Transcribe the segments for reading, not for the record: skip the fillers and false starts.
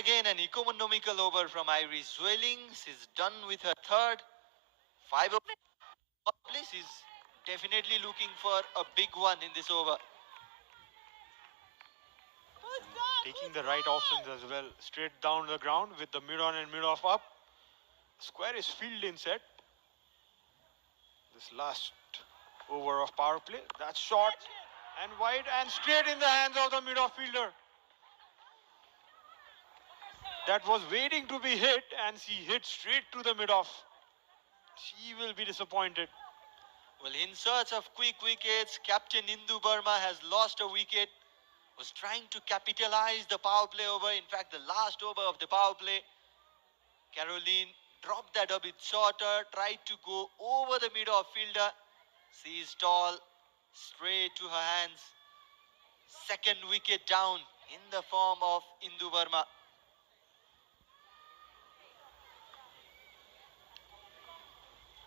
again an economical over from Iris Zwelling. She's done with her third. 5 over. She's definitely looking for a big one in this over. Taking the right options as well. Straight down the ground with the mid-on and mid-off up. Square is fielded in set. This last over of power play. That's short and wide and straight in the hands of the mid-off fielder. That was waiting to be hit and she hit straight to the mid-off. She will be disappointed. Well, in search of quick wickets, Captain Indu Burma has lost a wicket. Was trying to capitalize the power play over. In fact, the last over of the power play, Caroline dropped that a bit shorter, tried to go over the mid-off fielder. She is tall, straight to her hands. Second wicket down in the form of Indu Burma.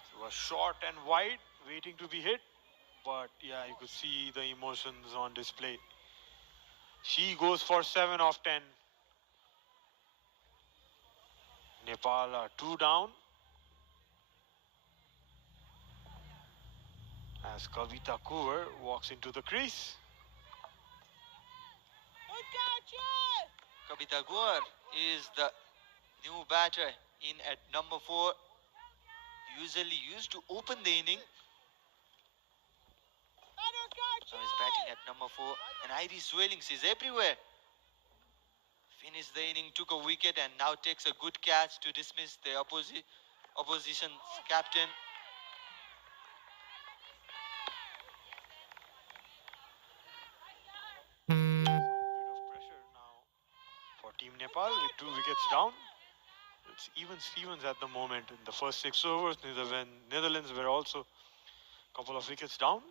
It was short and wide, waiting to be hit. But yeah, you could see the emotions on display. She goes for 7 of 10. Nepal are 2 down. As Kavita Kuvar walks into the crease. Kavita Kuvar is the new batter in at number 4. Usually used to open the inning. Now he's batting at number 4. And Iris Zwelling is everywhere. Finished the inning, took a wicket and now takes a good catch to dismiss the opposition's captain. Bit of pressure now for Team Nepal with 2 wickets down. It's even Stevens at the moment. In the first 6 overs, Netherlands were also a couple of wickets down.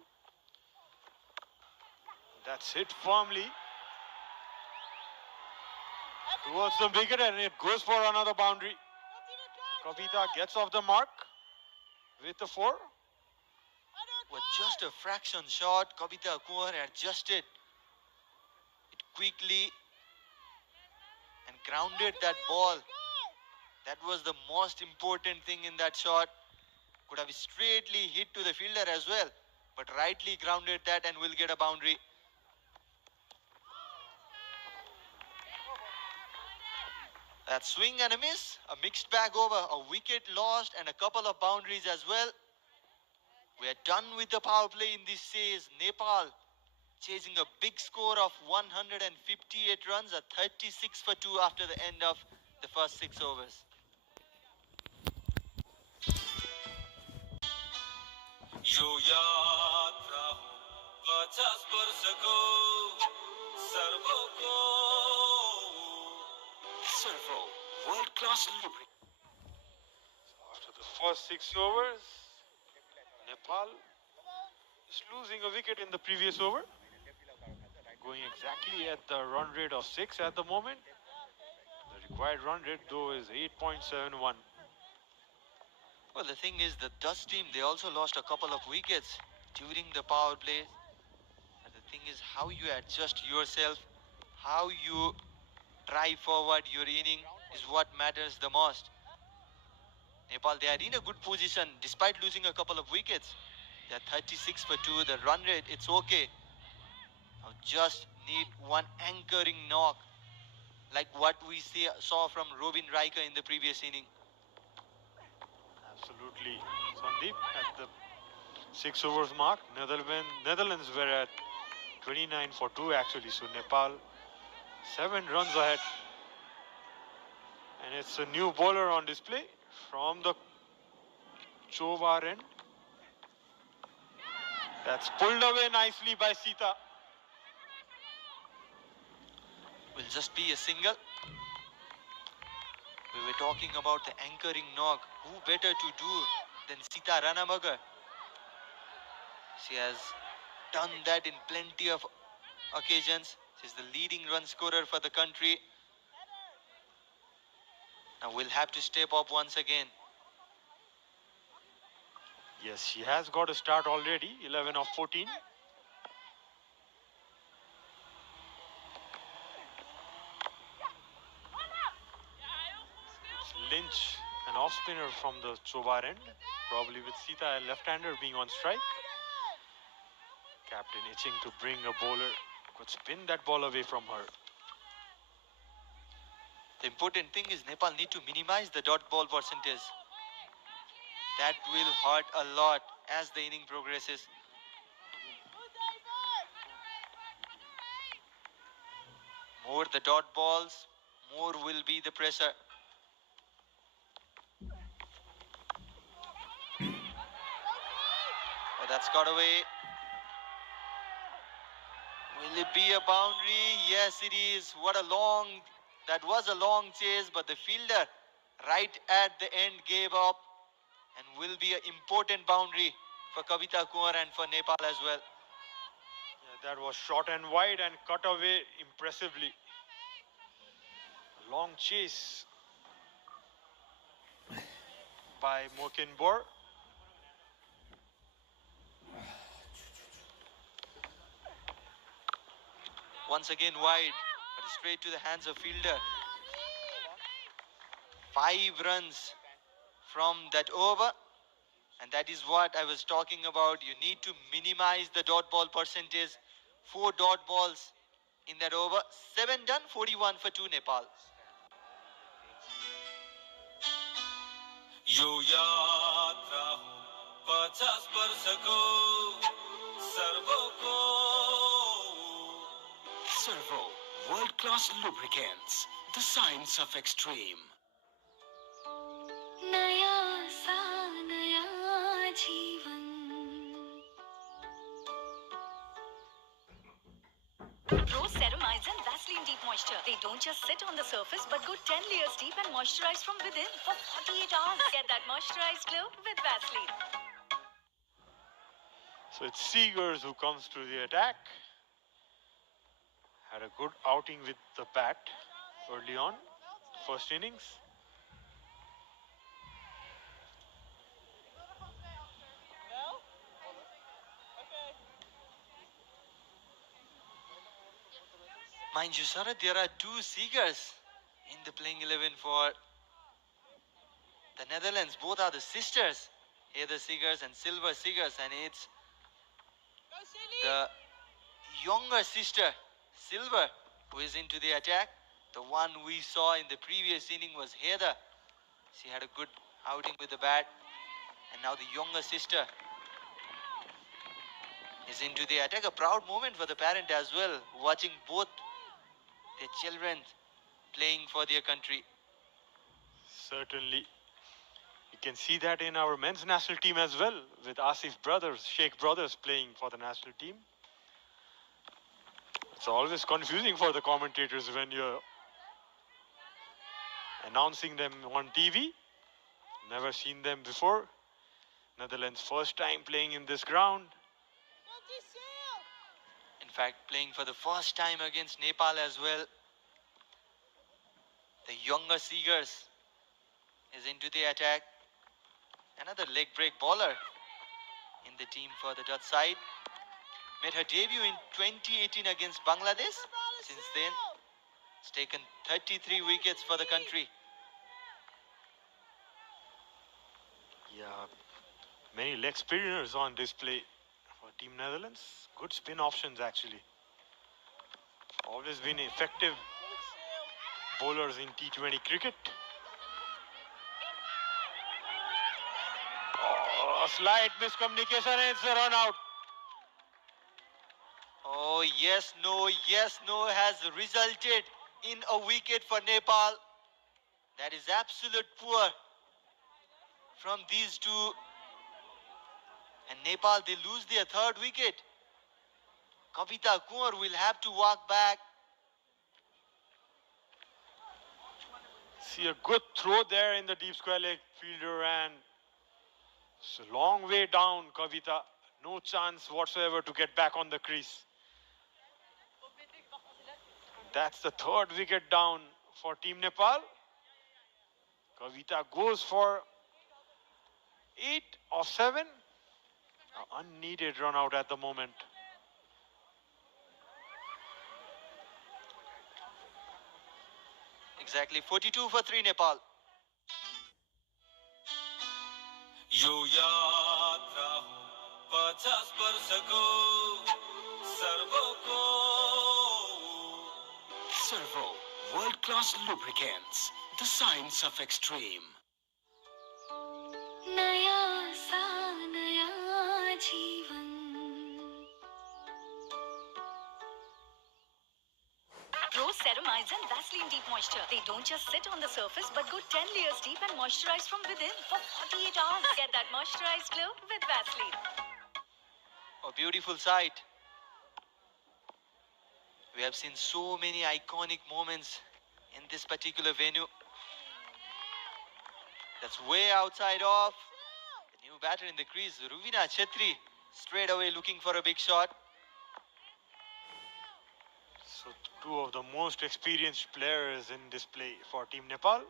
That's hit firmly towards the wicket and it goes for another boundary. Kavita gets off the mark with the 4. With just a fraction short, Kavita Kuvar adjusted it quickly and grounded that ball. That was the most important thing in that shot. Could have straightly hit to the fielder as well, but rightly grounded that and will get a boundary. That swing and a miss, a mixed bag over, a wicket lost and a couple of boundaries as well. We are done with the power play in this series. Nepal chasing a big score of 158 runs, a 36 for 2 after the end of the first 6 overs. यो यात्रा हो 50 वर्षको सर्वको Servo world-class lubricant. After the first 6 overs, Nepal is losing a wicket in the previous over. Going exactly at the run rate of 6 at the moment. The required run rate though is 8.71. Well, the thing is, the Dutch team, they also lost a couple of wickets during the power play. And the thing is, how you adjust yourself, how you drive forward your inning is what matters the most. Nepal, they are in a good position despite losing a couple of wickets. They are 36 for 2. The run rate, it's okay. Now just need one anchoring knock like what we saw from Robin Riker in the previous inning. Absolutely. Sandeep, at the 6 overs mark, Netherlands were at 29 for 2 actually. So Nepal 7 runs ahead. And it's a new bowler on display from the Chovar end. That's pulled away nicely by Sita. Will just be a single. We were talking about the anchoring knock. Who better to do than Sita Ranamagar? She has done that in plenty of occasions. She's the leading run scorer for the country. Now we'll have to step up once again. Yes, she has got a start already, 11 of 14. clinch an off spinner from the Chobar end, probably with Sita, a left-hander, being on strike. Captain itching to bring a bowler who could spin that ball away from her. The important thing is Nepal need to minimize the dot ball percentage. That will hurt a lot as the inning progresses. More the dot balls, more will be the pressure. Oh, that's got away. Will it be a boundary? Yes, it is. That was a long chase, but the fielder right at the end gave up and will be an important boundary for Kavita Kunwar and for Nepal as well. Yeah, that was short and wide and cut away impressively. A long chase by Mokinbor. Once again wide, but straight to the hands of fielder. 5 runs from that over, and that is what I was talking about. You need to minimize the dot ball percentage. 4 dot balls in that over. 7 done, 41 for 2 Nepal. यो यात्रा हो 50 वर्षको सर्वको Servo, world-class lubricants. The science of extreme. नया सा नया जीवन Rose Ceramides and Vaseline Deep Moisture. They don't just sit on the surface but go 10 layers deep and moisturize from within for 48 hours. Get that moisturized glow with Vaseline. So it's Seegers who comes to the attack. Had a good outing with the bat early on, first innings. Mind you, Sarath, there are 2 Seegers in the playing 11 for the Netherlands. Both are the sisters, Heather Seegers and Silver Seegers, and it's the younger sister, Silver, who is into the attack. The one we saw in the previous inning was Heather. She had a good outing with the bat, and now the younger sister is into the attack. A proud moment for the parent as well, watching both their children playing for their country. Certainly. You can see that in our men's national team as well, with Asif brothers, Sheikh brothers playing for the national team. It's always confusing for the commentators when you're announcing them on TV. Never seen them before. Netherlands first time playing in this ground. In fact, playing for the first time against Nepal as well. The younger Seegers is into the attack. Another leg break bowler in the team for the Dutch side. Made her debut in 2018 against Bangladesh. Since then, it's taken 33 wickets for the country. Yeah, many leg spinners on display for Team Netherlands. Good spin options actually. Always been effective bowlers in T20 cricket. Oh, a slight miscommunication and it's a run out. Oh, yes, no has resulted in a wicket for Nepal. That is absolute poor from these 2. And Nepal, they lose their 3rd wicket. Kavita Kunwar will have to walk back. See a good throw there in the deep square leg fielder, and it's a long way down, Kavita. No chance whatsoever to get back on the crease. That's the 3rd wicket down for Team Nepal. Kavita goes for 8 of 7. An unneeded run out at the moment. Exactly, 42 for 3 Nepal. यो यात्रा हो 50 वर्षको सर्वको Servo, world-class lubricants, the science of extreme. नया सा नया जीवन Pro Ceramides and Vaseline Deep Moisture. They don't just sit on the surface but go 10 layers deep and moisturize from within for 48 hours. Get that moisturized glow with Vaseline. A beautiful sight. We have seen so many iconic moments in this particular venue. That's way outside off. The new batter in the crease, Ruvina Chetri, straight away looking for a big shot. So two of the most experienced players in display for Team Nepal.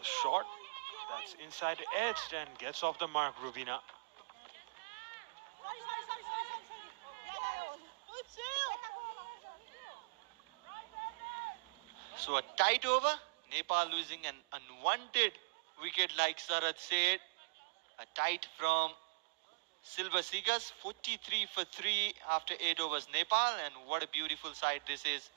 The shot that's inside edged and gets off the mark, Rubina. So a tight over, Nepal losing an unwanted wicket like Sarad said. A tight from Silver Seagulls, 43 for 3 after 8 overs Nepal, and what a beautiful sight this is.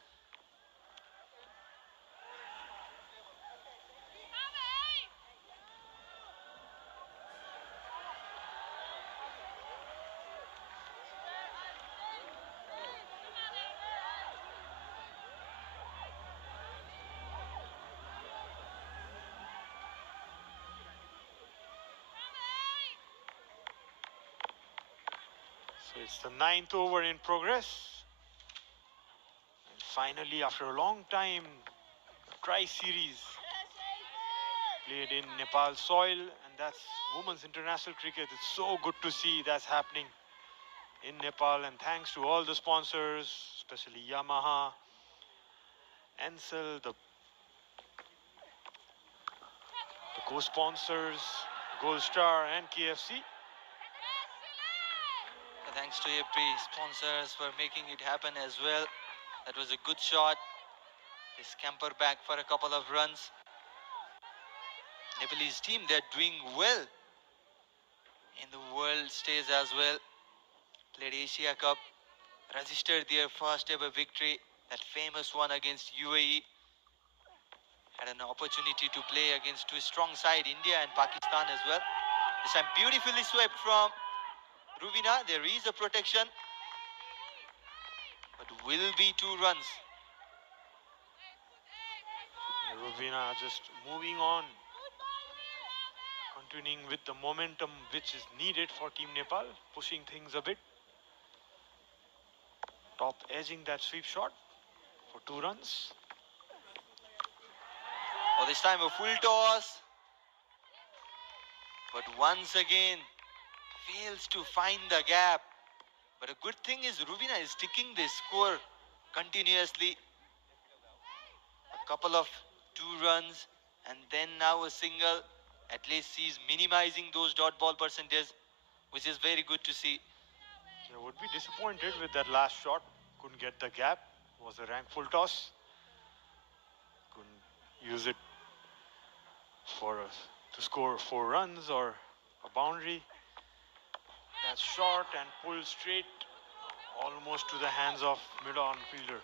So it's the 9th over in progress. And finally, after a long time, a tri-series played in Nepal soil, and that's women's international cricket. It's so good to see that's happening in Nepal, and thanks to all the sponsors, especially Yamaha, Ansel, the co-sponsors, Gold Star and KFC. Thanks to every sponsors for making it happen as well. That was a good shot. They scamper back for a couple of runs. Nepalese team, they're doing well in the world stage as well. Played Asia Cup, registered their first ever victory, that famous one against UAE. Had an opportunity to play against two strong side, India and Pakistan as well. This time beautifully swept from Ruvina. There is a protection, but will be 2 runs. Ruvina just moving on, continuing with the momentum which is needed for Team Nepal, pushing things a bit. Top edging that sweep shot for 2 runs. Oh, this time a full toss. But once again, fails to find the gap. But a good thing is Ruvina is sticking this score continuously. A couple of 2 runs and then now a single. At least he's minimizing those dot ball percentage, which is very good to see. I would be disappointed with that last shot. Couldn't get the gap. Was a rank full toss. Couldn't use it to score 4 runs or a boundary. That's short and pulled straight almost to the hands of mid-on fielder.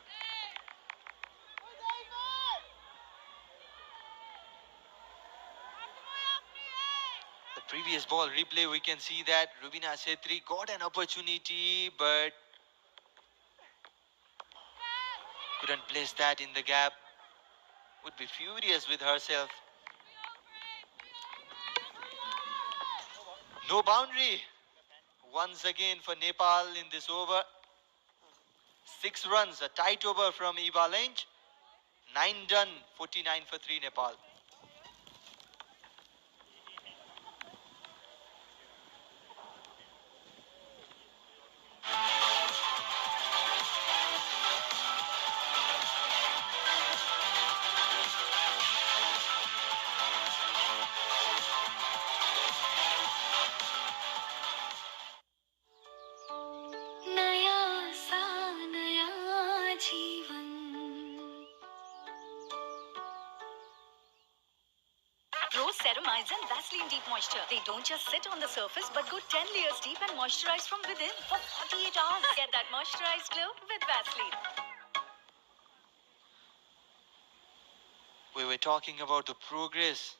The previous ball replay, we can see that Rubina Chetri got an opportunity but couldn't place that in the gap. Would be furious with herself. No boundary once again for Nepal in this over. 6 runs, a tight over from Eva Lange. 9 done, 49 for 3 Nepal. नया सा नया जीवन Rose ceramides and Vaseline Deep Moisture. They don't just sit on the surface but go 10 layers deep and moisturize from within for 48 hours. Get that moisturized glow with Vaseline. We were talking about the progress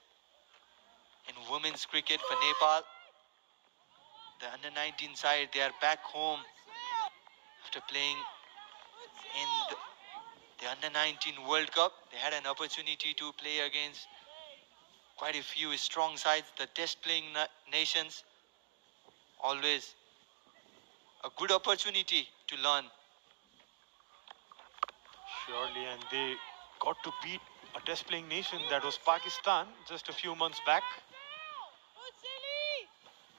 in women's cricket for Nepal. The under-19 side, they are back home after playing in the under-19 World Cup. They had an opportunity to play against quite a few strong sides, the test playing nations. Always a good opportunity to learn. Surely, and they got to beat a test playing nation that was Pakistan just a few months back.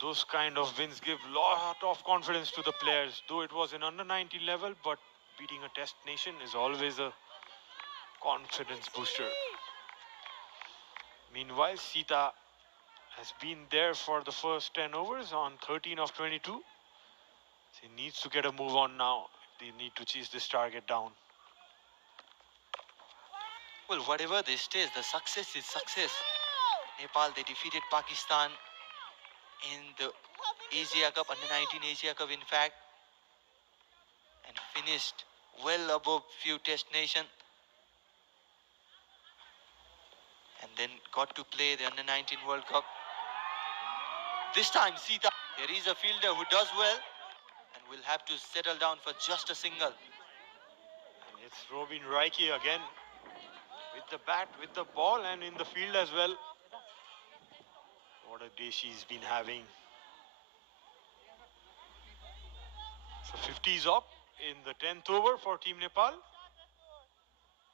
Those kind of wins give lot of confidence to the players, though it was an under 19 level, but beating a test nation is always a confidence booster. Meanwhile, Sita has been there for the first 10 overs on 13 of 22. She needs to get a move on now. They need to chase this target down. Well, whatever the stage, the success is success. Nepal, they defeated Pakistan in the Asia Cup, under-19 Asia Cup in fact, and finished well above few test nation, and then got to play the under-19 World Cup. This time Sita, there is a fielder who does well and will have to settle down for just a single. And it's Robin Reike again with the bat, with the ball, and in the field as well. What a day she's been having. So 50 is up in the 10th over for Team Nepal.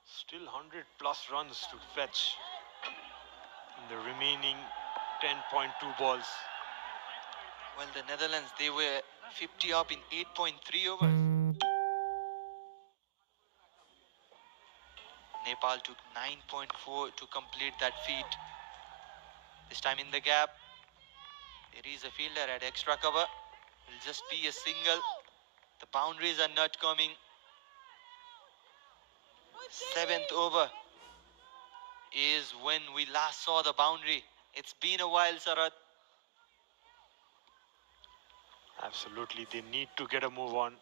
Still 100 plus runs to fetch in the remaining 10.2 balls. Well, the Netherlands, they were 50 up in 8.3 overs. Nepal took 9.4 to complete that feat. This time in the gap, there is a fielder at extra cover. Will just be a single. The boundaries are not coming. 7th over is when we last saw the boundary. It's been a while, Sarat. Absolutely, they need to get a move on.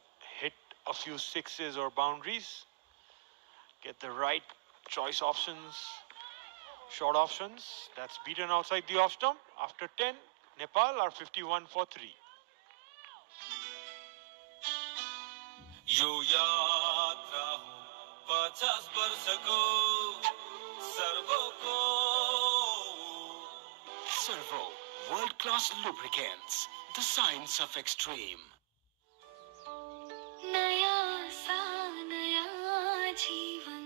Hit a few sixes or boundaries. Get the right choice options, short options. That's beaten outside the off stump. After 10, Nepal are 51 for 3. यो यात्रा हो 50 वर्षको सर्वको Servo, world-class lubricants, the science of extreme. नया सा नया जीवन.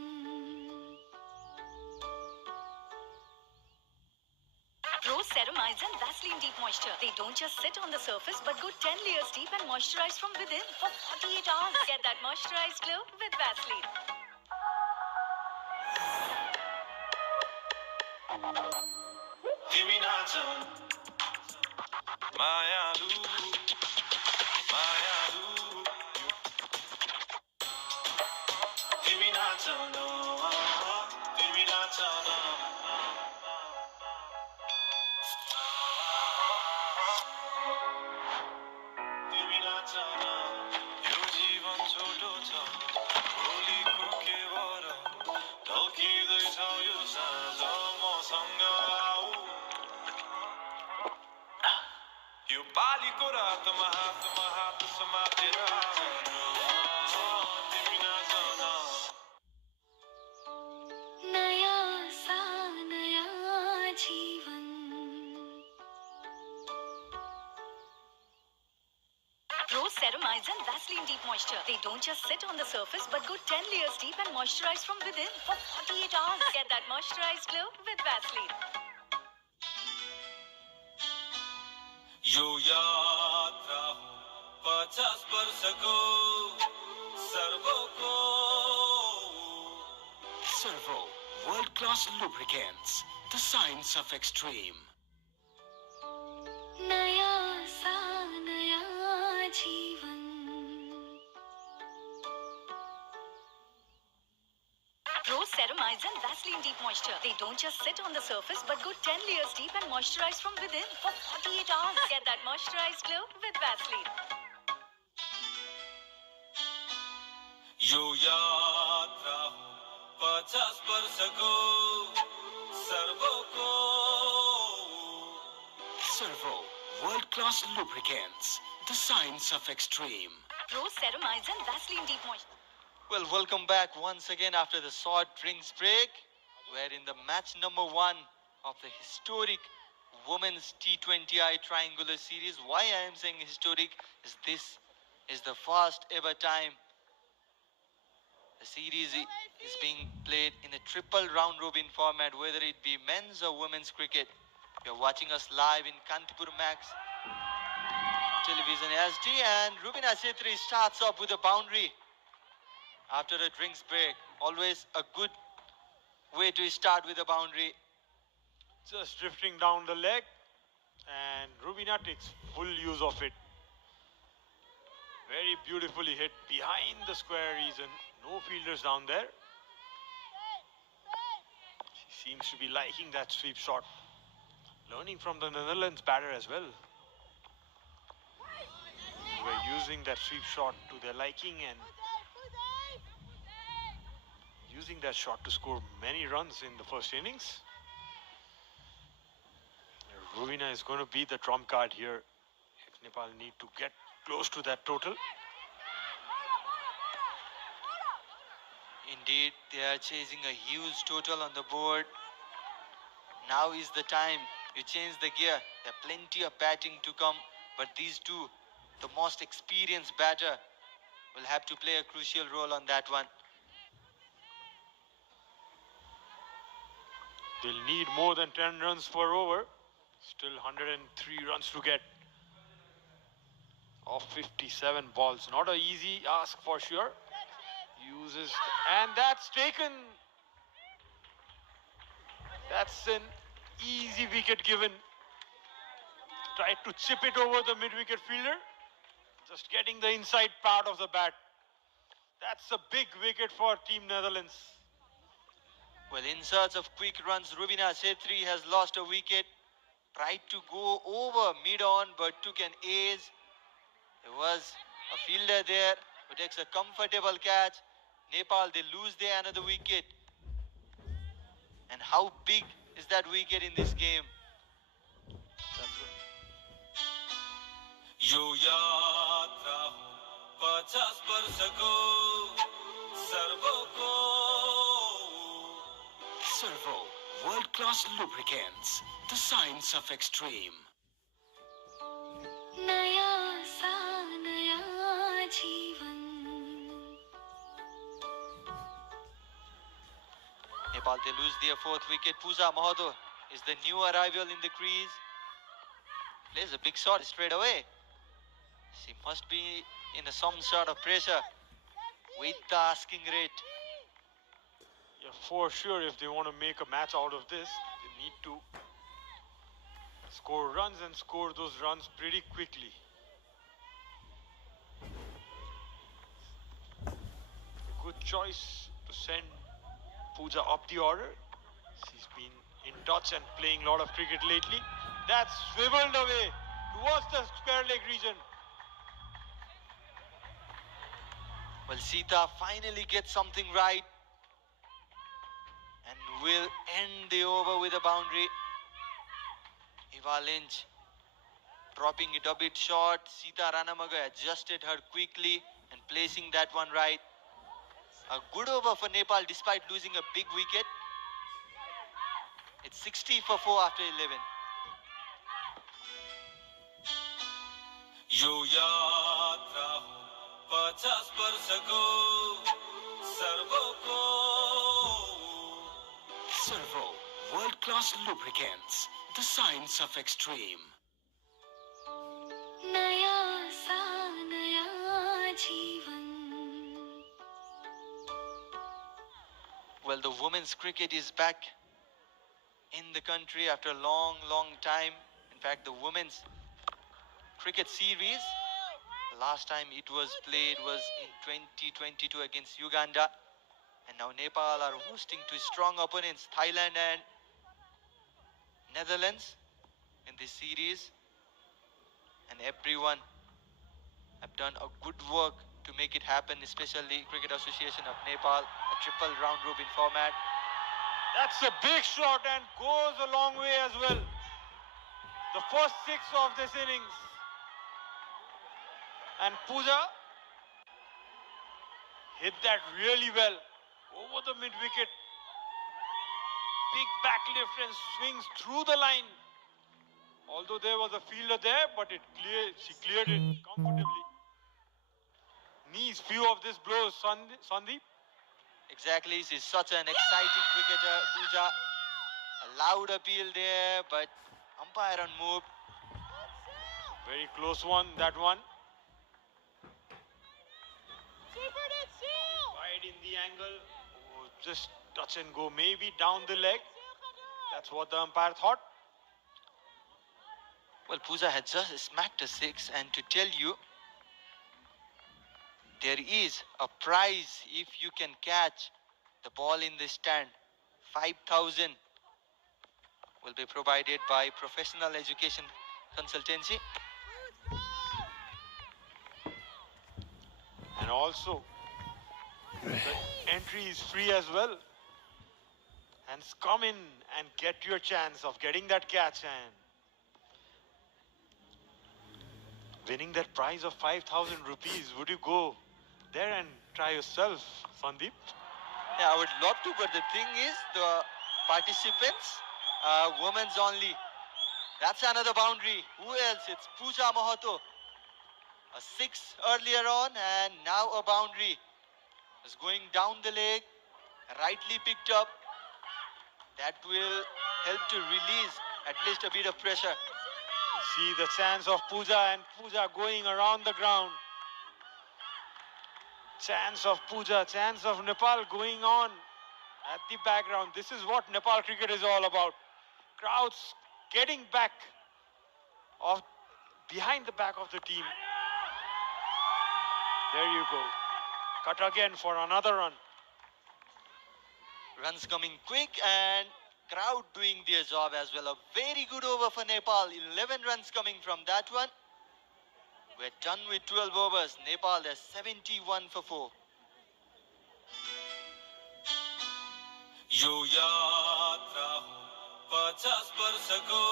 Rose ceramides and Vaseline Deep Moisture. They don't just sit on the surface but go 10 layers deep and moisturize from within for 48 hours. Get that moisturized glow with Vaseline. तिमी नाच मायालु मायालु तिमी नाच न तिमी नाच न तिमी नाच न यो जीवन छोटो छ भोलिको के गर ढल्किँदैछ यो साँझ मसँग आऊ यो पालीको रातमा हात समातेर आउनु तिमी नाच न नया सा नया जीवन. Rose ceramides and Vaseline Deep Moisture. They don't just sit on the surface but go 10 layers deep and moisturize from within for 48 hours. Get that moisturized glow with Vaseline. यो यात्रा हो 50 वर्षको सर्वको Servo, world-class lubricants, the science of extreme. नया सा नया जीवन. Rose Ceramides and Vaseline Deep Moisture. They don't just sit on the surface but go 10 layers deep and moisturize from within for 48 hours. Get that moisturized glow with Vaseline. यो यात्रा हो 50 वर्ष को servo को Servo, world-class lubricants, the science of extreme. Rose Ceramides and Vaseline Deep Moisture. Well, welcome back once again after the short drinks break. We're in the match number 1 of the historic Women's T20I Triangular Series. Why I am saying historic is this is the first ever time the series is being played in a triple round robin format, whether it be men's or women's cricket. You're watching us live in Kantipur Max Television SD, and Rubina Chetri starts off with a boundary after a drinks break. Always a good way to start with a boundary. Just drifting down the leg, and Rubina takes full use of it. Very beautifully hit behind the square region. No fielders down there. She seems to be liking that sweep shot. Learning from the Netherlands batter as well. We're using that sweep shot to their liking and using that shot to score many runs in the first innings. Rubina is going to be the trump card here if Nepal need to get close to that total. Indeed, they are chasing a huge total on the board. Now is the time you change the gear. There are plenty of batting to come, but these two, the most experienced batter, will have to play a crucial role on that one. They'll need more than 10 runs per over. Still 103 runs to get off 57 balls. Not an easy ask for sure. Uses, and that's taken. That's an easy wicket given. Tried to chip it over the mid-wicket fielder. Just getting the inside part of the bat. That's a big wicket for Team Netherlands. Well, in search of quick runs, Rubina Chetri has lost a wicket. Tried to go over mid-on but took an ace. There was a fielder there who takes a comfortable catch. Nepal, they lose their another wicket. And how big is that wicket in this game? That's good. यो यात्रा हो 50 वर्ष को servo को Servo, world-class lubricants, the science of extreme. नया सा नया जीवन. Nepal, they lose their 4th wicket. Pooja Mahato is the new arrival in the crease. Plays a big shot straight away. She must be in some sort of pressure with the asking rate. Yeah, for sure, if they want to make a match out of this, they need to score runs and score those runs pretty quickly. A good choice to send Pooja up the order. She's been in touch and playing a lot of cricket lately. That's swiveled away towards the square leg region. Well, Sita finally gets something right and will end the over with a boundary. Eva Lynch dropping it a bit short. Sita Ranamaga adjusted her quickly and placing that one right. A good over for Nepal despite losing a big wicket. It's 60 for 4 after 11. यो यात्रा हो 50 वर्ष को servo को Servo, world-class lubricants, the science of extreme. नया सा नया जीवन. Well, the women's cricket is back in the country after a long, long time. In fact, the women's cricket series, the last time it was played was in 2022 against Uganda. And now Nepal are hosting two strong opponents, Thailand and Netherlands, in this series. And everyone have done a good work to make it happen, especially Cricket Association of Nepal, a triple round robin format. That's a big shot and goes a long way as well. The first six of this innings. And Pooja hit that really well over the mid wicket. Big backlift and swings through the line. Although there was a fielder there, but she cleared it comfortably. Needs few of this blows, Sandeep. Exactly, she's such an exciting cricketer, Pooja. A loud appeal there, but umpire unmoved. Very close one, that one. Wide in the angle. Oh, just touch and go, maybe down the leg. That's what the umpire thought. Well, Pooja had just smacked a six, and to tell you, there is a prize if you can catch the ball in the stand. 5,000 will be provided by Professional Education Consultancy. And also, the entry is free as well. And come in and get your chance of getting that catch and winning that prize of 5,000 rupees. Would you go there and try yourself, Sandeep? Yeah, I would love to, but the thing is, the participants, women's only. That's another boundary. Who else? It's Pooja Mahato. A six earlier on, and now a boundary. It's going down the leg, rightly picked up. That will help to release at least a bit of pressure. See the chance of Pooja, and Pooja going around the ground. Chance of Pooja, chance of Nepal going on at the background. This is what Nepal cricket is all about. Crowds getting back of behind the back of the team. There you go. Cut again for another run. Runs coming quick and crowd doing their job as well. A very good over for Nepal. 11 runs coming from that one. We're done with 12 overs. Nepal is 71 for 4. यो यात्रा हो 50 वर्षको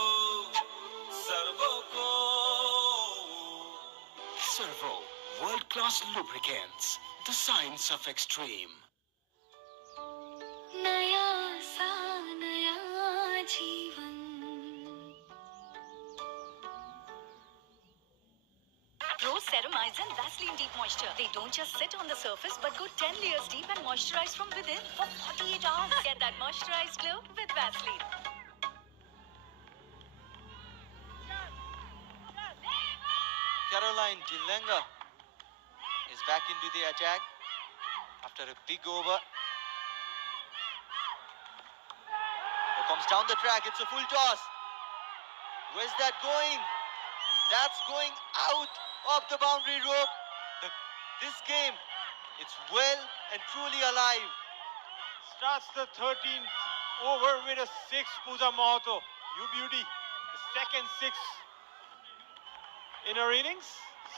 सर्वको Servo, world-class lubricants, the science of extreme. नया सा नया जीवन Pro Ceramides and Vaseline Deep Moisture. They don't just sit on the surface but go 10 layers deep and moisturize from within for 48 hours. Get that moisturized glow with Vaseline. Caroline Dillenga is back into the attack after a big over. It comes down the track. It's a full toss. Where's that going? That's going out of the boundary rope. This game, it's well and truly alive. Starts the 13th over with a 6, Pooja Mahato. You beauty. The second 6 in her innings.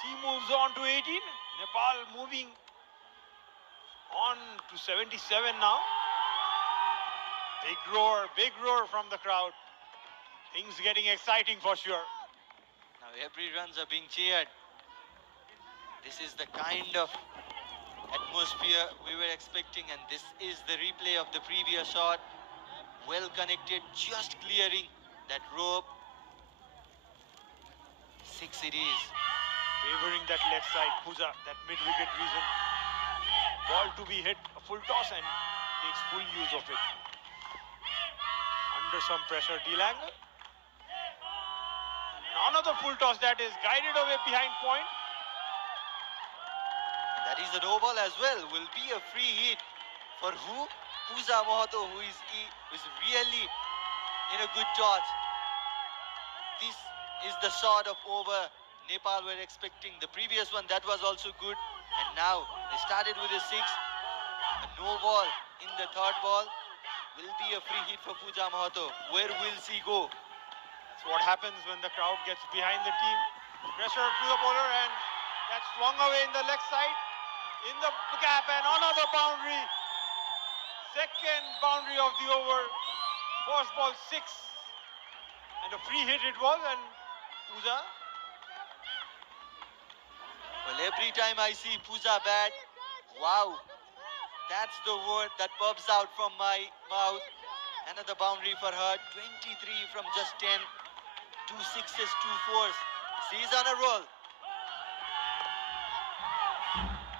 She moves on to 18. Nepal moving on to 77 now. Big roar from the crowd. Things getting exciting for sure. Now every runs are being cheered. This is the kind of atmosphere we were expecting, and this is the replay of the previous shot. Well connected, just clearing that rope. 6 it is. Favoring that left side, Pooja, that mid-wicket reason. Ball to be hit, a full toss, and takes full use of it. Under some pressure, Dillenga. Another full toss that is guided away behind point. That is a no ball as well. Will be a free hit for who? Pooja Mahato, who is really in a good touch. This is the sort of over Nepal were expecting. The previous one, that was also good. And now they started with a 6. A no ball in the third ball will be a free hit for Pooja Mahato. Where will she go? That's what happens when the crowd gets behind the team. Pressure to the bowler, and that's swung away in the leg side. In the gap, and another boundary. Second boundary of the over. First ball 6. And a free hit it was, and Pooja. Well, every time I see Pooja bat, wow, that's the word that pops out from my mouth. Another boundary for her. 23 from just 10. 2 sixes, 2 fours. She's on a roll.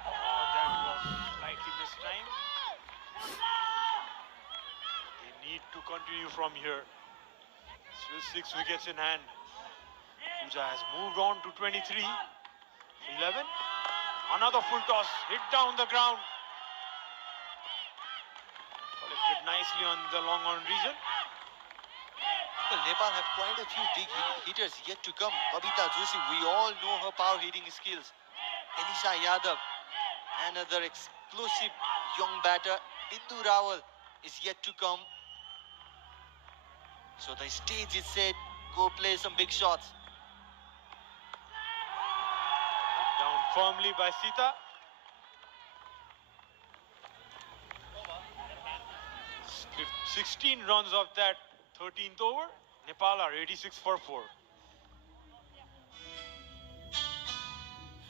Oh, that was slightly mistimed. They need to continue from here. Still 6 wickets in hand. Pooja has moved on to 23. 11. Another full toss. Hit down the ground. Collected nicely on the long on region. Well, Nepal have quite a few big hitters yet to come. Babita Joshi, we all know her power hitting skills. Elisha Yadav, another explosive young batter. Bindu Rawal is yet to come. So the stage is set. Go play some big shots. Hit down firmly by Sita. 16 runs of that 13th over. Nepal are 86 for 4.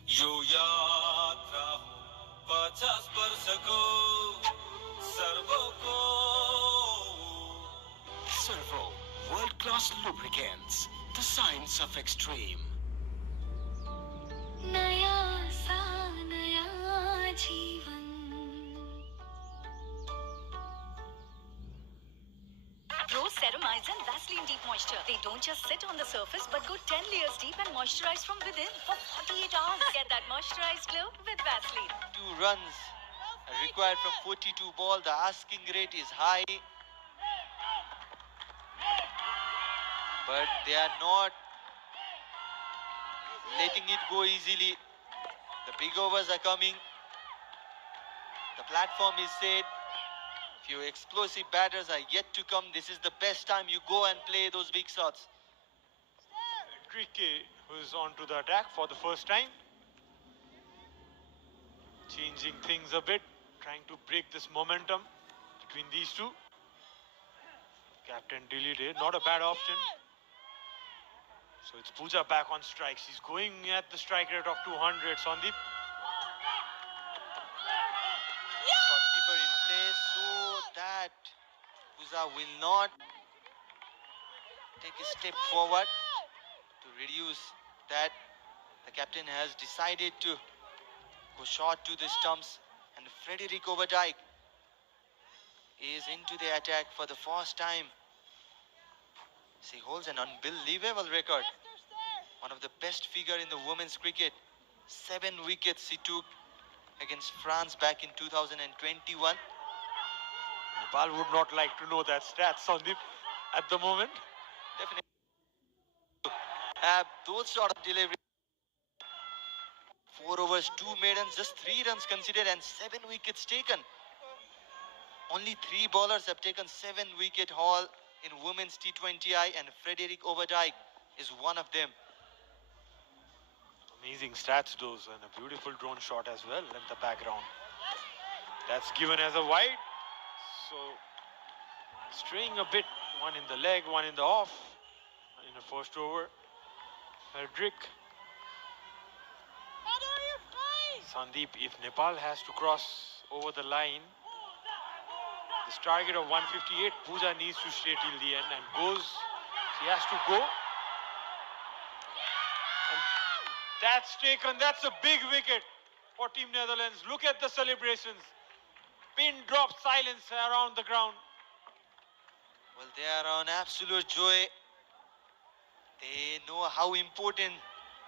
यो यात्रा हो 50 वर्षको सर्वको Servo, world-class lubricants, the science of extreme. नया सा नया जीवन Pro Ceramides and Vaseline Deep Moisture. They don't just sit on the surface but go 10 layers deep and moisturize from within for 48 hours. Get that moisturized glow with Vaseline. 2 runs are required from 42 ball. The asking rate is high. But they are not letting it go easily. The big overs are coming. The platform is set. Few explosive batters are yet to come. This is the best time you go and play those big shots. Enrique, who is on to the attack for the first time. Changing things a bit, trying to break this momentum between these two. Captain deleted, not a bad option. So it's Pooja back on strikes. He's going at the strike rate of 200, Sandeep. Shot keeper in place so that Pooja will not take a step forward to reduce that. The captain has decided to go short to the stumps, and Frederick Overdijk is into the attack for the first time. She holds an unbelievable record. One of the best figure in the women's cricket. 7 wickets she took against France back in 2021. Nepal would not like to know that stat, Sandeep, at the moment. Definitely have those sort of delivery. 4 overs, 2 maidens, just 3 runs considered and 7 wickets taken. Only 3 bowlers have taken 7 wicket haul in women's T20I, and Frederick Overdijk is one of them. Amazing stats those, and a beautiful drone shot as well in the background. That's given as a wide. So straying a bit, one in the leg, one in the off in the first over. Frederick. Sandeep, if Nepal has to cross over the line, this target of 158, Pooja needs to stay till the end and goes. She has to go. And that's taken. That's a big wicket for Team Netherlands. Look at the celebrations. Pin drop silence around the ground. Well, they are on absolute joy. They know how important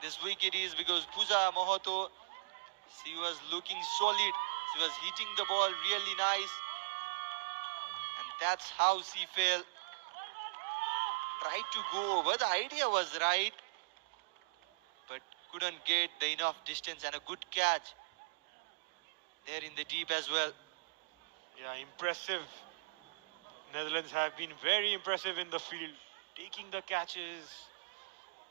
this wicket is because Pooja Mahato, she was looking solid. She was hitting the ball really nice. And that's how she fell. Tried to go over. The idea was right. But couldn't get the enough distance, and a good catch there in the deep as well. Yeah, impressive. Netherlands have been very impressive in the field, taking the catches,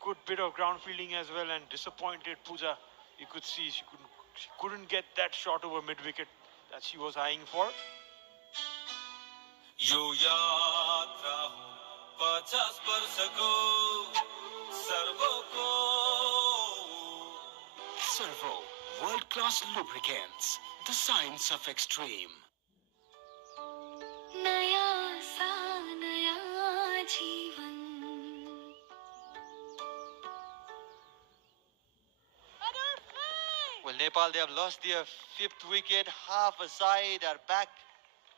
good bit of ground fielding as well, and disappointed Pooja. You could see she couldn't get that shot over mid wicket that she was eyeing for. यो यात्रा हो 50 वर्ष को servo को Servo, world-class lubricants, the science of extreme. नया सा नया जीवन Well, Nepal, they have lost their fifth wicket. Half a side are back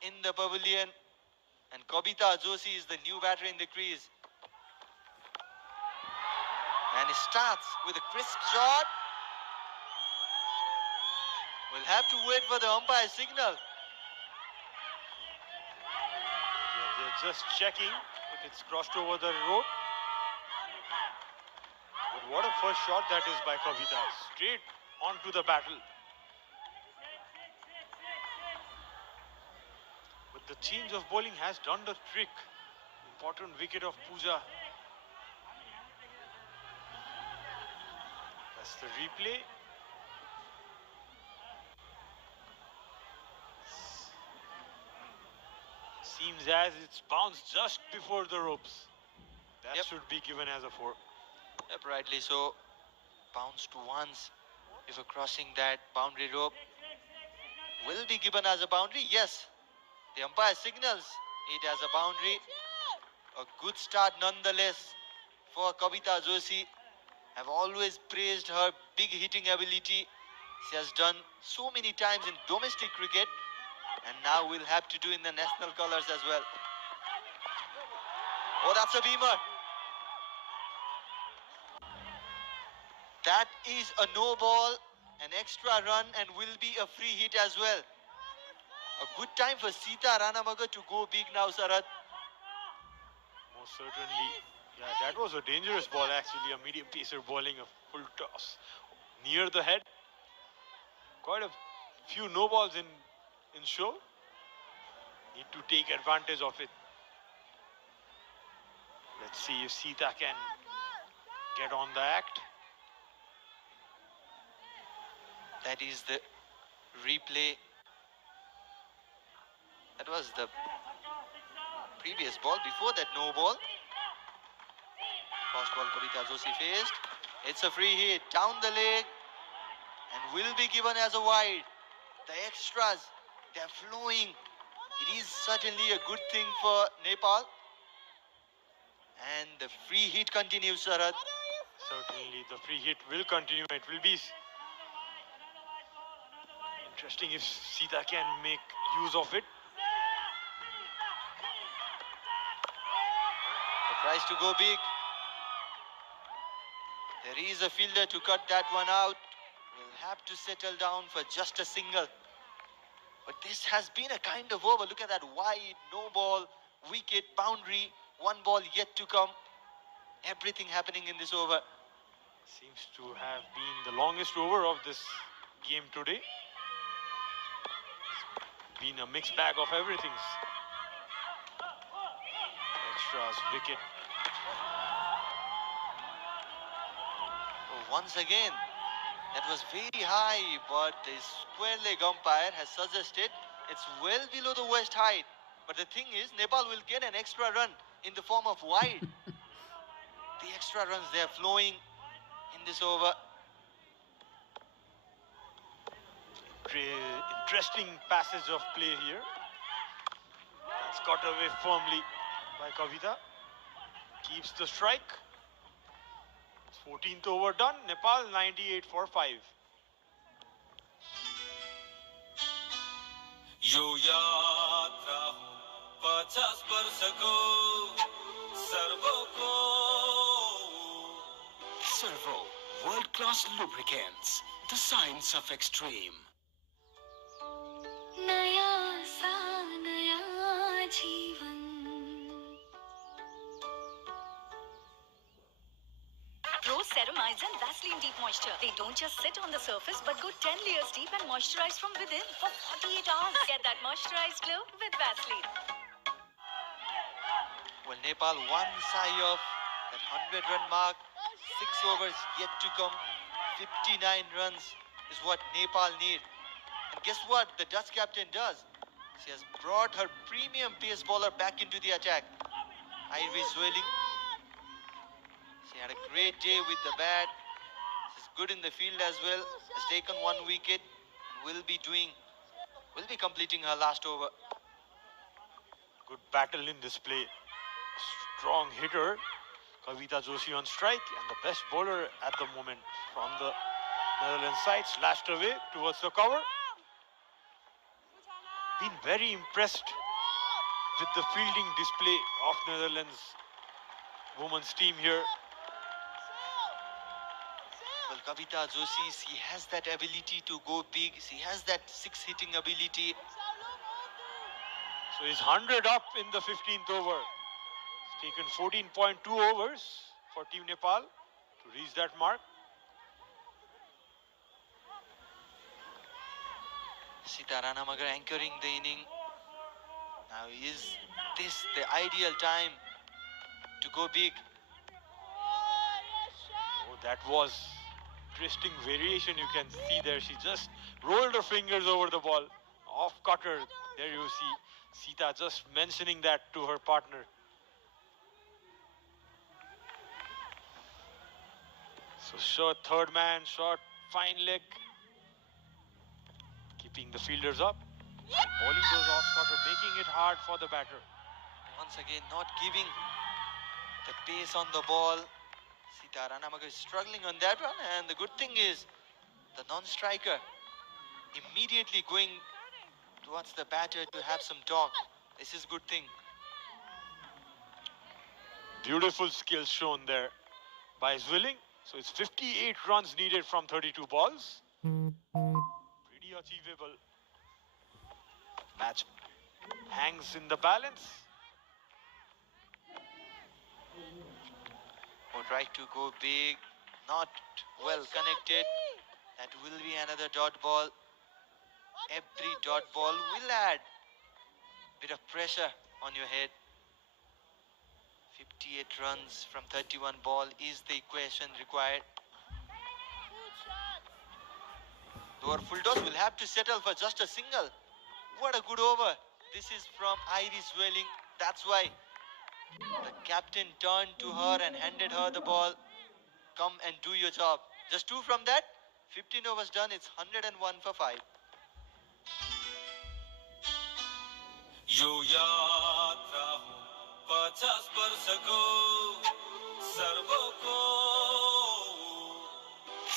in the pavilion. And Kobita Joshi is the new batter in the crease. And he starts with a crisp shot. We'll have to wait for the umpire signal. Yeah, they're just checking if it's crossed over the road. But what a first shot that is by Kavita. Straight onto the battle. But the change of bowling has done the trick. Important wicket of Pooja. That's the replay. Seems as it's bounced just before the ropes. That Yep. should be given as a 4. Yep, rightly so. Bounced once before crossing that boundary rope. Will be given as a boundary? Yes. The umpire signals it as a boundary. A good start nonetheless for Kavita Joshi. I've always praised her big hitting ability. She has done so many times in domestic cricket, and now we'll have to do in the national colours as well. Oh, that's a beamer. That is a no ball, an extra run, and will be a free hit as well. A good time for Sita Ranamagar to go big now, Sarad. Most certainly. Yeah, that was a dangerous ball actually. A medium pacer bowling a full toss near the head. Quite a few no balls in show. Need to take advantage of it. Let's see if Sita can get on the act. That is the replay. That was the previous ball. Before that, no ball. First ball Kavita Joshi faced. It's a free hit down the leg and will be given as a wide. The extras, they're flowing. It is certainly a good thing for Nepal. And the free hit continues, Sarad. Certainly, the free hit will continue. It will be interesting if Sita can make use of it. Tries to go big. There is a fielder to cut that one out. Will have to settle down for just a single. But this has been a kind of over. Look at that wide, no ball, wicket, boundary, one ball yet to come. Everything happening in this over. Seems to have been the longest over of this game today. It's been a mixed bag of everything. Extras, wicket. Once again, that was very high, but the square leg umpire has suggested it's well below the west height. But the thing is, Nepal will get an extra run in the form of wide. The extra runs, they are flowing in this over. Interesting passage of play here. That's got away firmly by Kavita. Keeps the strike. 14th over done. Nepal 98 for 5. यो यात्रा हो 50 वर्ष को servo को Servo, world-class lubricants, the science of extreme. नया सा नया जीवन Pro Ceramides and Vaseline Deep Moisture. They don't just sit on the surface but go 10 layers deep and moisturize from within for 48 hours. Get that moisturized glow with Vaseline. Well, Nepal one shy of that 100-run mark. 6 overs yet to come. 59 runs is what Nepal need. And guess what the Dutch captain does? She has brought her premium pace bowler back into the attack. Iris Zwelling. She had a great day with the bat. She's good in the field as well. Has taken 1 wicket. Will be completing her last over. Good battle in this play. Strong hitter, Kavita Joshi on strike, and the best bowler at the moment from the Netherlands side slashed away towards the cover. Been very impressed with the fielding display of Netherlands women's team here. Well, Kavita Joshi, she has that ability to go big. She has that six hitting ability. So he's 100 up in the 15th over. He's taken 14.2 overs for Team Nepal to reach that mark. Sita Ranamagar anchoring the inning. Now is this the ideal time to go big? Oh, that was interesting variation you can see there. She just rolled her fingers over the ball. Off cutter. There you see Sita just mentioning that to her partner. So short third man, short fine leg. Keeping the fielders up. And bowling those off cutter, making it hard for the batter. Once again, not giving the pace on the ball. Sita Ranamagar is struggling on that one, and the good thing is the non-striker immediately going towards the batter to have some talk. This is good thing. Beautiful skills shown there by Zwilling. So it's 58 runs needed from 32 balls. Pretty achievable. Match hangs in the balance. Who tried to go big, not well connected. That will be another dot ball. Every dot ball will add bit of pressure on your head. 58 runs from 31 ball is the equation required. Lower full toss will have to settle for just a single. What a good over. This is from Iris Welling. That's why the captain turned to her and handed her the ball. Come and do your job. Just 2 from that. 15 overs done. It's 101 for 5. यो यात्रा हो 50 वर्षको सर्वको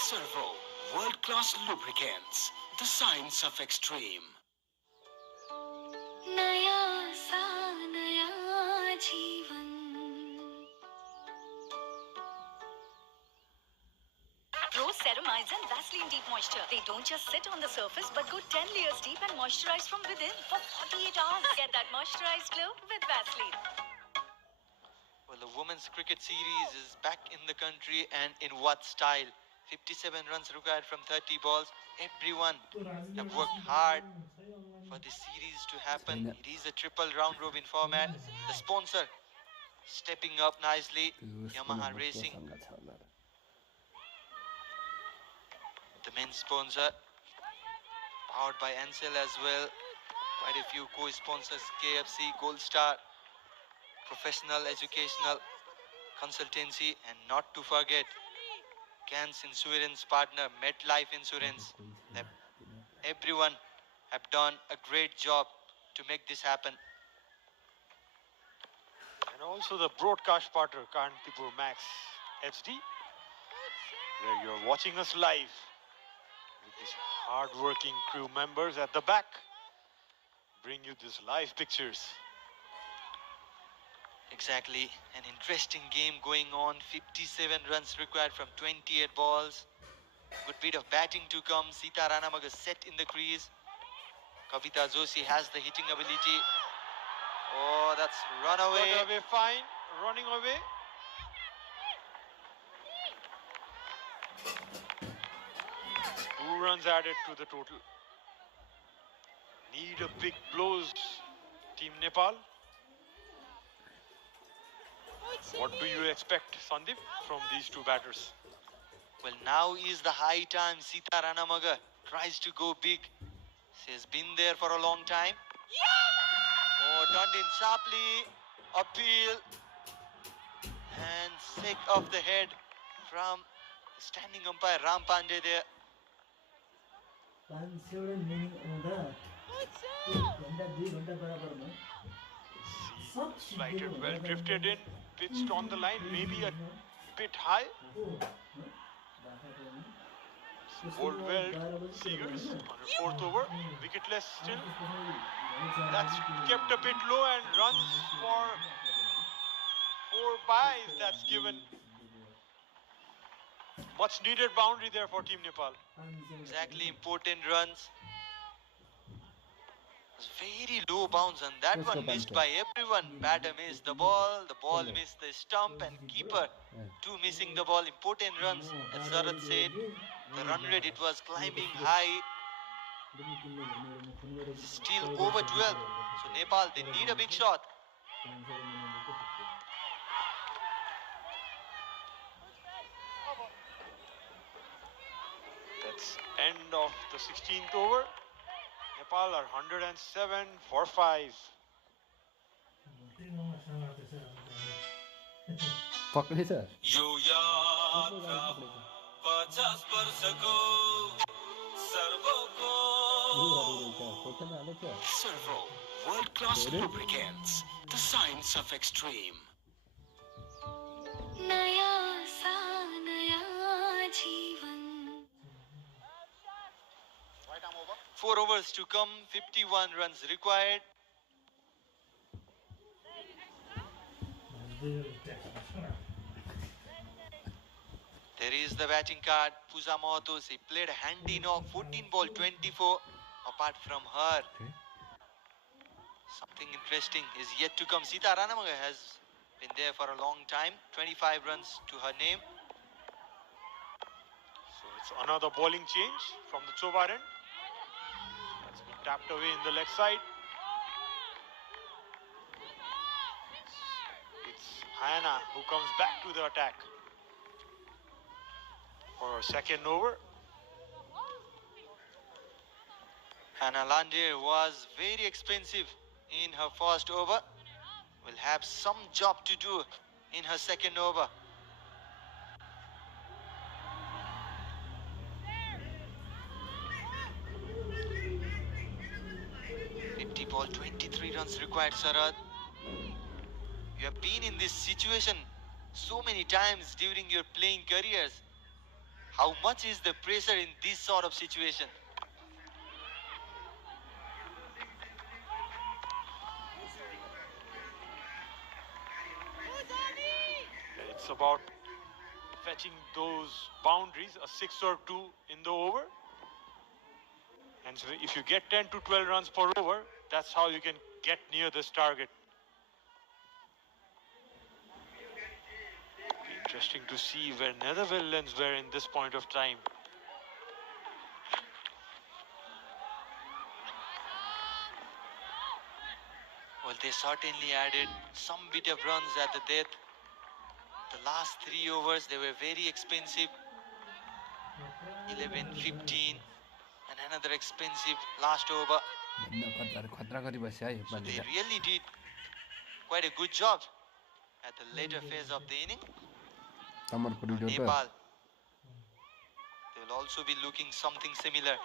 Servo, world-class lubricants, the science of extreme. नया सा नया जीवन. Pro Ceramides and Vaseline Deep Moisture. They don't just sit on the surface but go 10 layers deep and moisturize from within for 48 hours. Get that moisturized glow with Vaseline. Well, the women's cricket series is back in the country, and in what style? 57 runs required from 30 balls. Everyone have worked hard for this series to happen. It is a triple round robin format. The sponsor stepping up nicely. Yamaha Racing. The men's sponsor powered by Ansel as well. Quite a few co-sponsors: KFC, Gold Star, Professional Educational Consultancy, and not to forget Can's Insurance partner, MetLife Insurance. Everyone have done a great job to make this happen. And also the broadcast partner, Kantipur Max HD, where you're watching us live with these hard-working crew members at the back. Bring you these live pictures. Exactly, an interesting game going on. 57 runs required from 28 balls. Good bit of batting to come. Sita Ranamagar set in the crease. Kavita Joshi has the hitting ability. Oh, that's run away. Got away fine, running away. 2 runs added to the total. Need a big blows, Team Nepal. What do you expect, Sandeep, from these two batters? Well, now is the high time Sita Ranamaga tries to go big. She has been there for a long time. Oh, turned in sharply. Appeal. And sick of the head from standing umpire Ram Pandey there. Slighted, well drifted in, pitched on the line, maybe a bit high. Bowled well, Seegers on a 4th over, wicketless still. That's kept a bit low and runs for 4 byes. That's given much needed boundary there for Team Nepal. Exactly, important runs. Very low bounce, and that one missed by everyone. Batter missed the ball missed the stump, and keeper two missing the ball. Important runs, as Sarat said. The run rate, it was climbing high. Still over 12. So Nepal, they need a big shot. That's end of the 16th over. Nepal are 107 for 5. पक्रेछ यो यात्रा 50 वर्षको सर्वको Servo, world-class lubricants, the science of extreme. नया सा नया जीवन 4 overs to come, 51 runs required. There is the batting card, Pooja Mahatos. He played a handy knock, 14 ball 24. Apart from her, something interesting is yet to come. Sita Ranamaga has been there for a long time, 25 runs to her name. So it's another bowling change from the Chobar end. That's been tapped away in the leg side. It's Hannah who comes back to the attack for her second over. Hannah Landier was very expensive in her first over. Will have some job to do in her second over. Ball 23 runs required, Sarat. You have been in this situation so many times during your playing careers. How much is the pressure in this sort of situation? It's about fetching those boundaries, a 6 or 2 in the over. And so if you get 10 to 12 runs per over, that's how you can get near this target. Interesting to see where Netherlands were in this point of time. Well, they certainly added some bit of runs at the death. The last 3 overs, they were very expensive. 11, 15, and another expensive last over. So they really did quite a good job at the later phase of the inning. Nepal, they will also be looking something similar.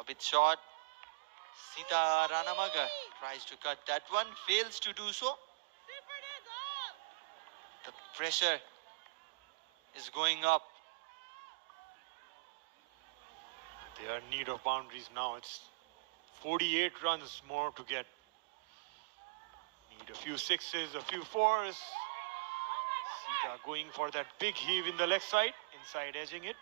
A bit short. Sita Ranamaga tries to cut that one, fails to do so. The pressure is going up. They are in need of boundaries now. It's 48 runs more to get. Need a few sixes, a few fours. Sita going for that big heave in the leg side, inside edging it.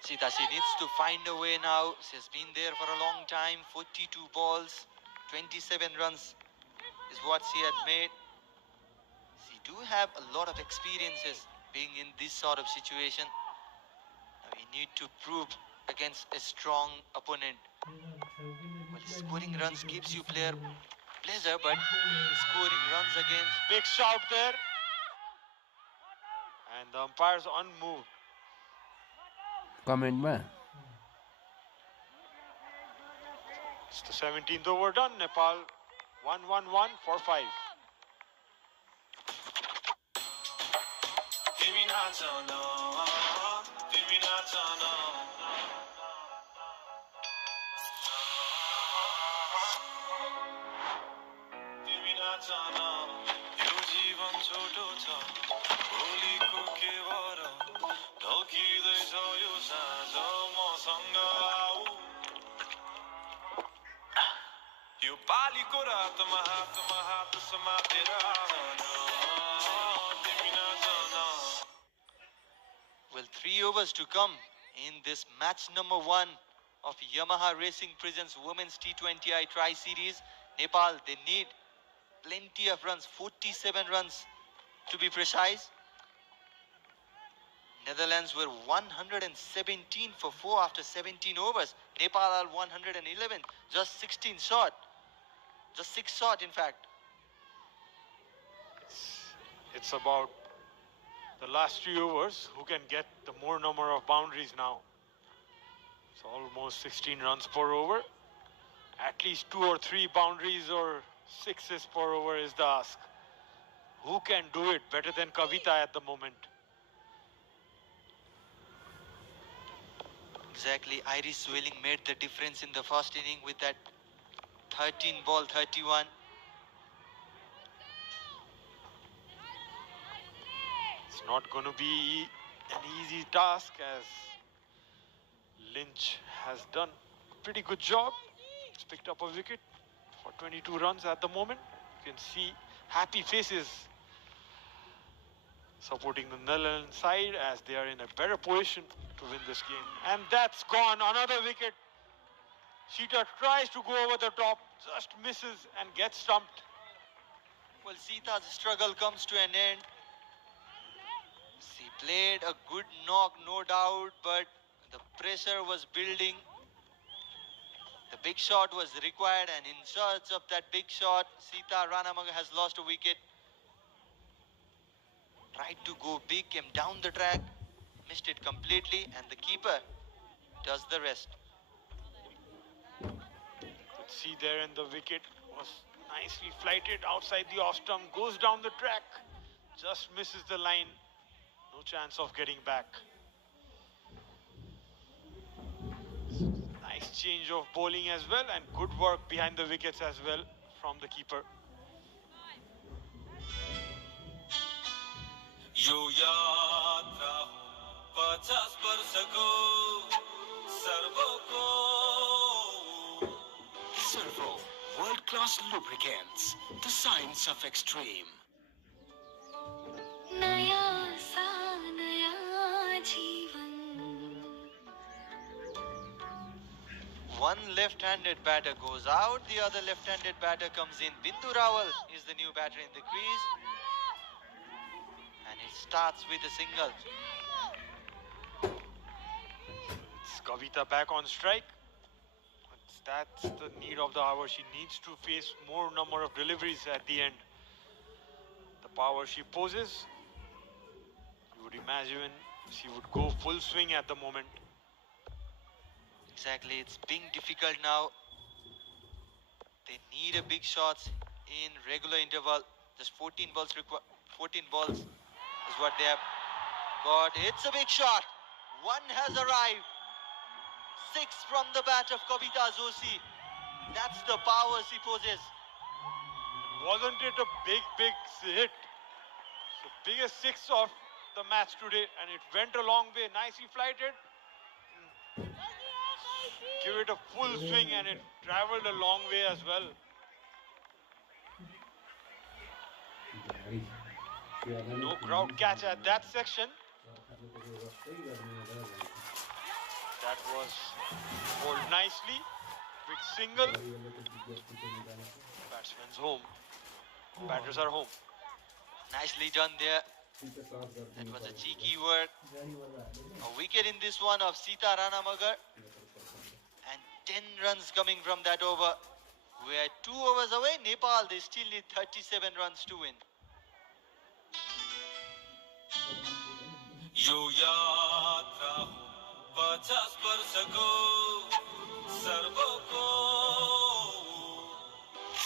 Sita, she needs to find a way now. She has been there for a long time. 42 balls, 27 runs is what she had made. She do have a lot of experiences being in this sort of situation. Now we need to prove against a strong opponent. Well, scoring runs gives you pleasure, but scoring runs against Big shout there. And the umpire's unmoved. Comment में It's the 17th over done. Nepal 1-1-1 for 5. तिमी नाच न तिमी नाच न तिमी नाच न यो जीवन छोटो छ भोलिको के भर ढल्किँदैछ यो साँझ मसँग आऊ यो पालीको रातमा हात समातेर आउन तिमी नाच न well 3 overs to come in this match number 1 of Yamaha Racing Presents Women's T20I Tri-Series. Nepal, they need plenty of runs, 47 runs to be precise. Netherlands were 117 for 4 after 17 overs. Nepal are 111, just 16 short. Just 6 short, in fact. It's about the last 3 overs who can get the more number of boundaries now. It's almost 16 runs per over. At least 2 or 3 boundaries or 6s per over is the ask. Who can do it better than Kavita at the moment? Exactly, Iris Swelling made the difference in the first inning with that 13 ball 31. It's not going to be an easy task as Lynch has done a pretty good job. He's picked up a wicket for 22 runs at the moment. You can see happy faces supporting the Netherlands side as they are in a better position to win this game. And that's gone, another wicket. Sheeta tries to go over the top, just misses and gets stumped. Well, Sita's struggle comes to an end. She played a good knock, no doubt, but the pressure was building. The big shot was required, and in search of that big shot, Sita Ranamanga has lost a wicket. Tried to go big, came down the track, missed it completely, and the keeper does the rest. Could see there, and the wicket was nicely flighted outside the off stump, goes down the track, just misses the line. No chance of getting back. Nice change of bowling as well, and good work behind the wickets as well from the keeper. यो यात्रा हो 50 वर्षको सर्वको Servo, world-class lubricants, the science of extreme. नया सा नया जीवन One left-handed batter goes out, the other left-handed batter comes in. Bindu Rawal is the new batter in the crease. And it starts with a single. It's Kavita back on strike. That's the need of the hour. She needs to face more number of deliveries at the end. The power she poses, you would imagine she would go full swing at the moment. Exactly, it's being difficult now. They need a big shots in regular interval. Just 14 balls 14 balls is what they have got. It's a big shot. One has arrived. 6 from the bat of Kavita Joshi. That's the power she possesses. Wasn't it a big hit? So biggest 6 of the match today, and it went a long way. Nicely flighted. Give it a full swing, and it traveled a long way as well. No crowd catch at that section. That was bowled nicely. Quick single. Batsman's home. Batters are home. Nicely done there. That was a cheeky word. A wicket in this one of Sita Ranamagar. And 10 runs coming from that over. We are 2 overs away. Nepal, they still need 37 runs to win. यो यात्रा हो 50 वर्षको सर्वको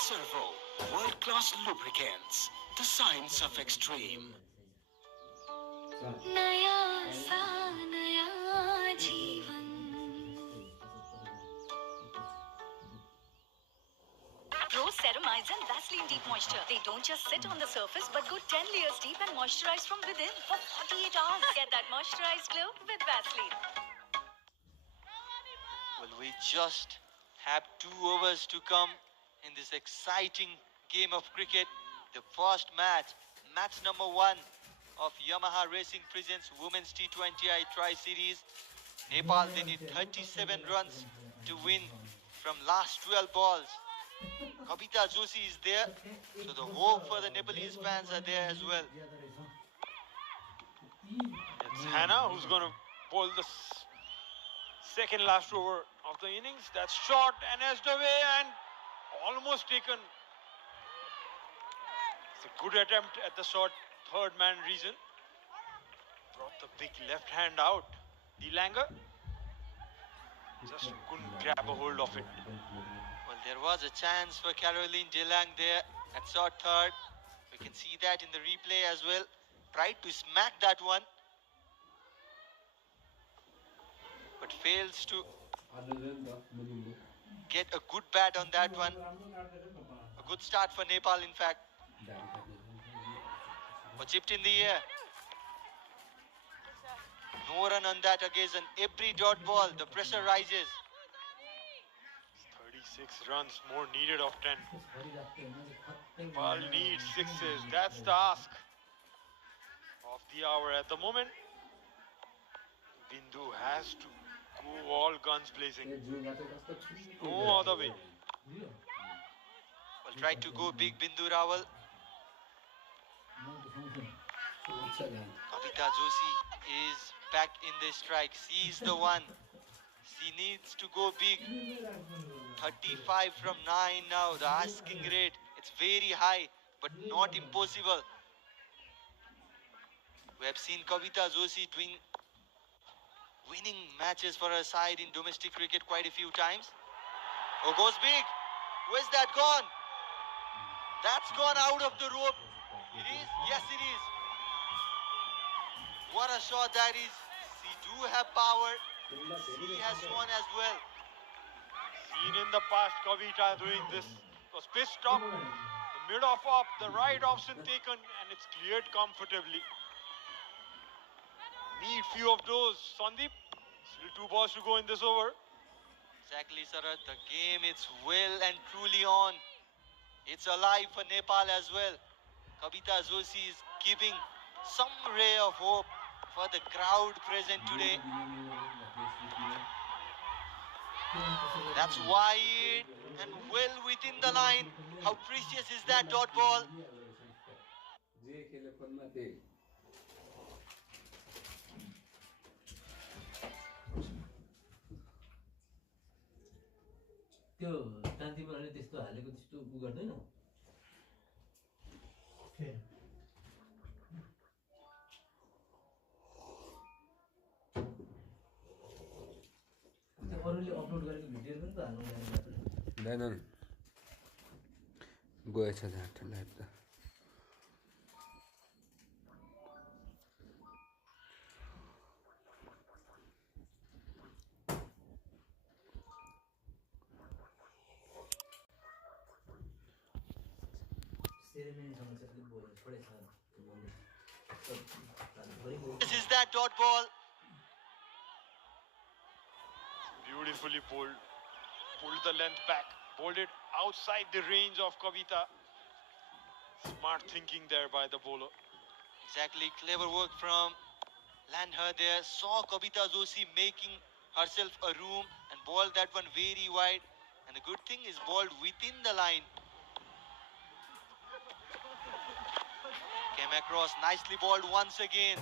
Servo, world-class lubricants, the science of extreme. नया सा नया जीवन Pro Ceramides and Vaseline Deep Moisture. They don't just sit on the surface but go 10 layers deep and moisturize from within for 48 hours. Get that moisturized glow with Vaseline. Well, we just have 2 overs to come in this exciting game of cricket. The first match, match number 1 of Yamaha Racing Presents Women's T20I Tri-Series. Nepal, they need 37 runs to win from last 12 balls. Kavita Joshi is there, so the hope for the Nepalese fans are there as well. It's Hannah who's going to bowl the second last over of the innings. That's short and edged away and almost taken. It's a good attempt at the short third man region. Brought the big left hand out. Dilanga just couldn't grab a hold of it. Well, there was a chance for Caroline Delang there at short third. We can see that in the replay as well. Tried to smack that one, but fails to get a good bat on that one. A good start for Nepal, in fact. But chipped in the air. No run on that occasion. Every dot ball, the pressure rises. 36 runs more needed of 10. Nepal needs 6s. That's the ask of the hour at the moment. Bindu has to go all guns blazing. No other way. Well, tried to go big Bindu Rawal. Kavita Joshi is back in the strike. She's the one. She needs to go big. 35 from 9 now. The asking rate, it's very high, but not impossible. We have seen Kavita Joshi winning matches for her side in domestic cricket quite a few times. Oh, goes big. Where's that gone? That's gone out of the rope. It is? Yes, it is. What a shot that is. She do have power. She has won as well. Seen in the past Kavita doing this. It was pitched up, the mid off up, the right option taken, and it's cleared comfortably. Need few of those, Sandeep. Still 2 balls to go in this over. Exactly, Sarat. The game, it's well and truly on. It's alive for Nepal as well. Kavita Joshi is giving some ray of hope for the crowd present today. That's wide and well within the line. How precious is that dot ball? त्यो कान्तिमा अहिले त्यस्तो हालेको त्यस्तो उ गर्दैन त्यो अरूले upload गरेको भिडियोहरु पनि त हाल्नु हुँदैन गएछ झाँट लाइभ त This is that dot ball. Beautifully bowled. Pulled the length back. Bowled it outside the range of Kavita. Smart thinking there by the bowler. Exactly, clever work from Landher there. Saw Kavita Joshi making herself a room and bowled that one very wide. And the good thing is bowled within the line. Came across, nicely balled once again.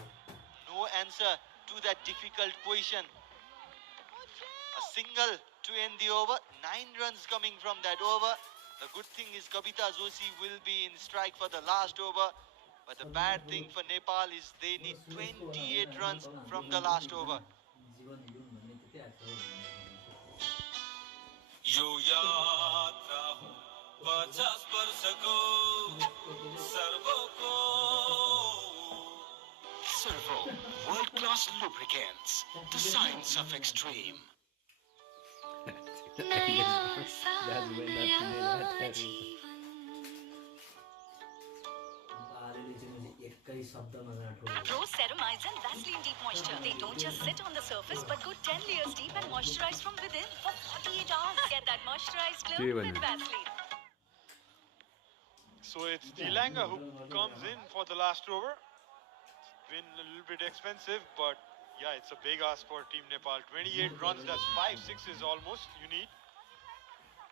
No answer to that difficult position. A single to end the over. 9 runs coming from that over. The good thing is Kavita Joshi will be in strike for the last over. But the bad thing for Nepal is they need 28 runs from the last over. जीवन लिउँ भन्ने त्यति आएको छ हो भन्ने यो यात्रा हो 50 वर्षको सर्वको Servo, world-class lubricants, the science of extreme. आलेले चाहिँ मैले एकै शब्दमा गाँठो Pro ceramides and Vaseline Deep Moisture. They don't just sit on the surface but go 10 layers deep and moisturize from within for 48 hours. Get that moisturized glow with Vaseline. So it's Dilanga who comes in for the last over. It's been a little bit expensive, but yeah, it's a big ask for Team Nepal. 28 runs, that's 5 sixes almost you need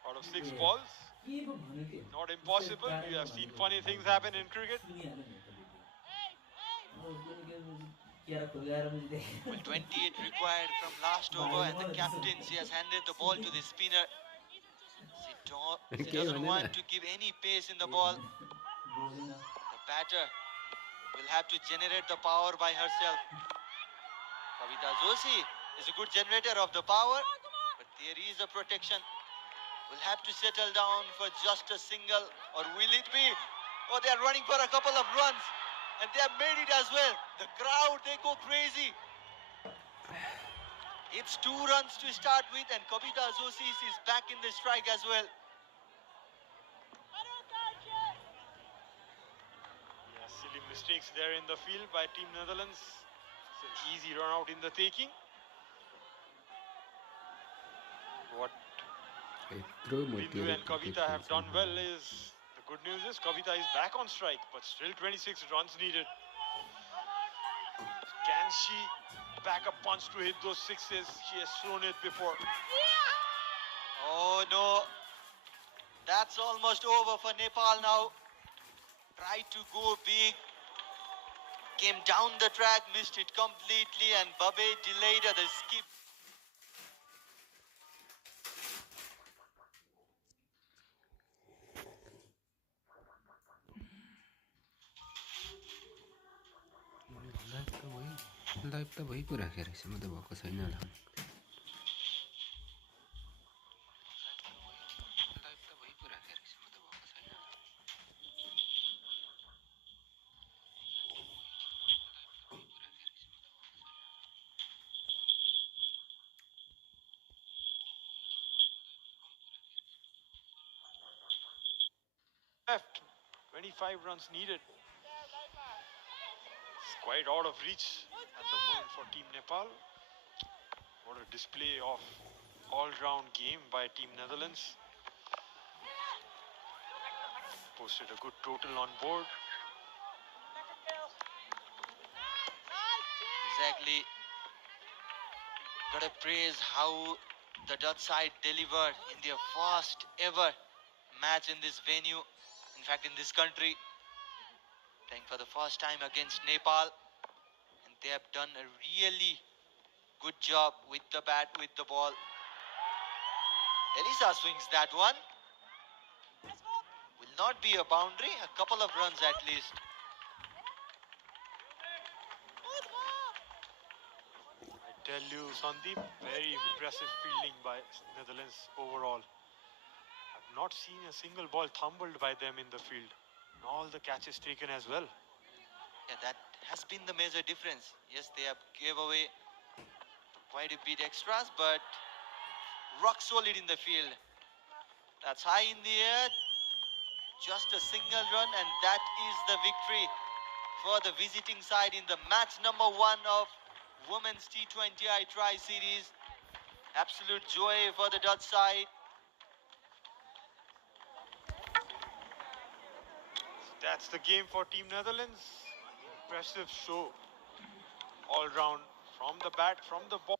out of 6 balls. के पो भन्यो के Not impossible. You have seen funny things happen in cricket. सुनिहाल्यो नि त केरा 28 required from last over, and the captain, she has handed the ball to the spinner. She doesn't want to give any pace in the ball. The batter will have to generate the power by herself. Kavita Joshi is a good generator of the power, but there is a protection. Will have to settle down for just a single, or will it be? Oh, they are running for a couple of runs, and they have made it as well. The crowd, they go crazy. It's 2 runs to start with, and Kavita Joshi is back in the strike as well. Yeah, silly mistakes there in the field by Team Netherlands. It's an easy run out in the taking. What Bindu and Kavita have done well is, the good news is Kavita is back on strike, but still 26 runs needed. Can she back a punch to hit those sixes? She has shown it before. Oh no, that's almost over for Nepal now. Tried to go big, came down the track, missed it completely, and Babe delayed the skip. Live त भइ पो राखेको रहेछ म त भएको छैन होला Left, 25 runs needed. It's quite out of reach at the moment for Team Nepal. What a display of all-round game by Team Netherlands. Posted a good total on board. Exactly. Gotta praise how the Dutch side delivered in their first ever match in this venue. In fact, in this country, playing for the first time against Nepal, and they have done a really good job with the bat, with the ball. Elisa swings that one. Will not be a boundary, a couple of runs at least. I tell you, Sandeep, very impressive fielding by Netherlands overall. I've not seen a single ball tumbled by them in the field. All the catches taken as well. Yeah, that has been the major difference. Yes, they have gave away quite a bit extras, but rock solid in the field. That's high in the air. Just a single run, and that is the victory for the visiting side in the match number 1 of Women's T20I Tri-Series. Absolute joy for the Dutch side. That's the game for Team Netherlands. Impressive show all round, from the bat, from the ball.